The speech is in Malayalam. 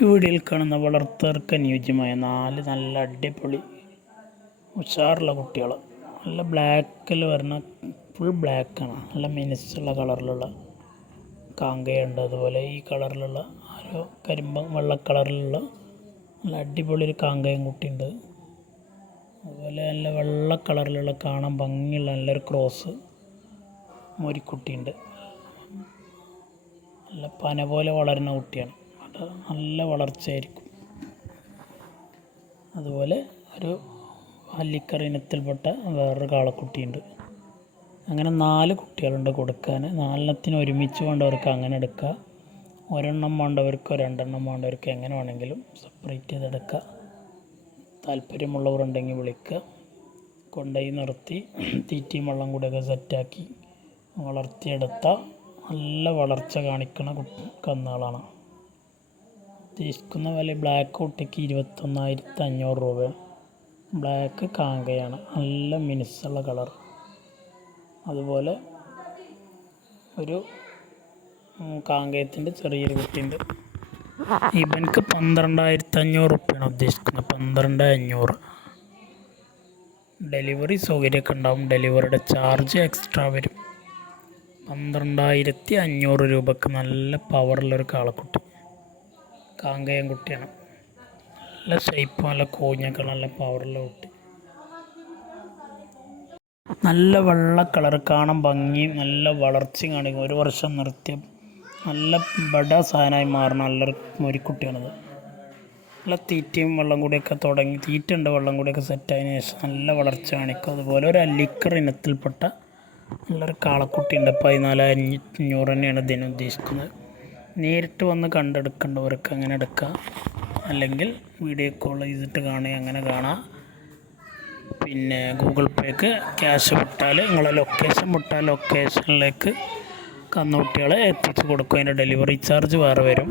ഈ വീഡിയോയിൽ കാണുന്ന വളർത്തർക്ക് അനുയോജ്യമായ 4 നല്ല അടിപൊളി ഉഷാറുള്ള കുട്ടികൾ. നല്ല ബ്ലാക്കിൽ വരുന്ന ഫുൾ ബ്ലാക്കാണ്, നല്ല മിനുസുള്ള കളറിലുള്ള കാങ്കയുണ്ട്. അതുപോലെ ഈ കളറിലുള്ള ഒരു വെള്ള കളറിലുള്ള നല്ല അടിപൊളി ഒരു കാങ്കയും കുട്ടിയുണ്ട്. അതുപോലെ നല്ല വെള്ള കളറിലുള്ള കാണാൻ ഭംഗിയുള്ള നല്ലൊരു ക്രോസ് മൊരിക്കുട്ടിയുണ്ട്. നല്ല പന പോലെ വളരുന്ന കുട്ടിയാണ്, അത് നല്ല വളർച്ചയായിരിക്കും. അതുപോലെ ഒരു അല്ലിക്കർ ഇനത്തിൽപ്പെട്ട വേറൊരു കാളക്കുട്ടിയുണ്ട്. അങ്ങനെ 4 കുട്ടികളുണ്ട് കൊടുക്കാൻ. 4 ഒരുമിച്ച് വേണ്ടവർക്ക് അങ്ങനെ എടുക്കുക, ഒരെണ്ണം വേണ്ടവർക്ക് 2 വേണ്ടവർക്ക് എങ്ങനെ വേണമെങ്കിലും സെപ്പറേറ്റ് ചെയ്തെടുക്കുക. താല്പര്യമുള്ളവരുണ്ടെങ്കിൽ വിളിക്കുക, കൊണ്ടുപോയി നിർത്തി തീറ്റയും വെള്ളം കൂടെയൊക്കെ സെറ്റാക്കി വളർത്തിയെടുത്ത നല്ല വളർച്ച കാണിക്കുന്ന കന്നുകളാണ്. ഉദ്ദേശിക്കുന്ന വില ബ്ലാക്ക് കുട്ടിക്ക് 21,500 രൂപയാണ്. ബ്ലാക്ക് കാങ്കയാണ്, നല്ല മിനുസുള്ള കളർ. അതുപോലെ ഒരു കാങ്കയത്തിൻ്റെ ചെറിയൊരു കുട്ടിയുണ്ട്. ഇവനക്ക് 12,500 റുപ്യാണ് ഉദ്ദേശിക്കുന്നത്. 12,500. ഡെലിവറി സൗകര്യമൊക്കെ ഉണ്ടാവും. ഡെലിവറിയുടെ ചാർജ് എക്സ്ട്രാ വരും. 12,500 രൂപക്ക് നല്ല പവറുള്ളൊരു കാളക്കുട്ടി, കാങ്കയം കുട്ടിയാണ്. നല്ല ഷേപ്പ്, നല്ല കോഞ്ഞൊക്കെ, നല്ല പവറുള്ള കുട്ടി. നല്ല വെള്ള കളർ, കാണാൻ ഭംഗിയും നല്ല വളർച്ചയും കാണിക്കും. 1 വർഷം നിർത്തിയ നല്ല ബഡ സാധനമായി മാറുന്ന നല്ലൊരു മൊരിക്കുട്ടിയാണത്. നല്ല തീറ്റയും വെള്ളം കൂടിയൊക്കെ തുടങ്ങി, തീറ്റയുണ്ട്, വെള്ളം കൂടിയൊക്കെ സെറ്റായതിനു ശേഷം നല്ല വളർച്ച കാണിക്കും. അതുപോലെ ഒരു അല്ലിക്കർ ഇനത്തിൽപ്പെട്ട നല്ലൊരു കാളക്കുട്ടിയുണ്ട്. 14,500 തന്നെയാണ് ഇതിന് ഉദ്ദേശിക്കുന്നത്. നേരിട്ട് വന്ന് കണ്ടെടുക്കേണ്ടവർക്ക് അങ്ങനെ എടുക്കാം, അല്ലെങ്കിൽ വീഡിയോ കോൾ ചെയ്തിട്ട് കാണുക, അങ്ങനെ കാണാം. പിന്നെ ഗൂഗിൾ പേക്ക് ക്യാഷ് വിട്ടാൽ, നിങ്ങളെ ലൊക്കേഷൻ വിട്ടാൽ ലൊക്കേഷനിലേക്ക് കന്നുകുട്ടികളെ എത്തിച്ച് കൊടുക്കും. അതിൻ്റെ ഡെലിവറി ചാർജ് വേറെ വരും.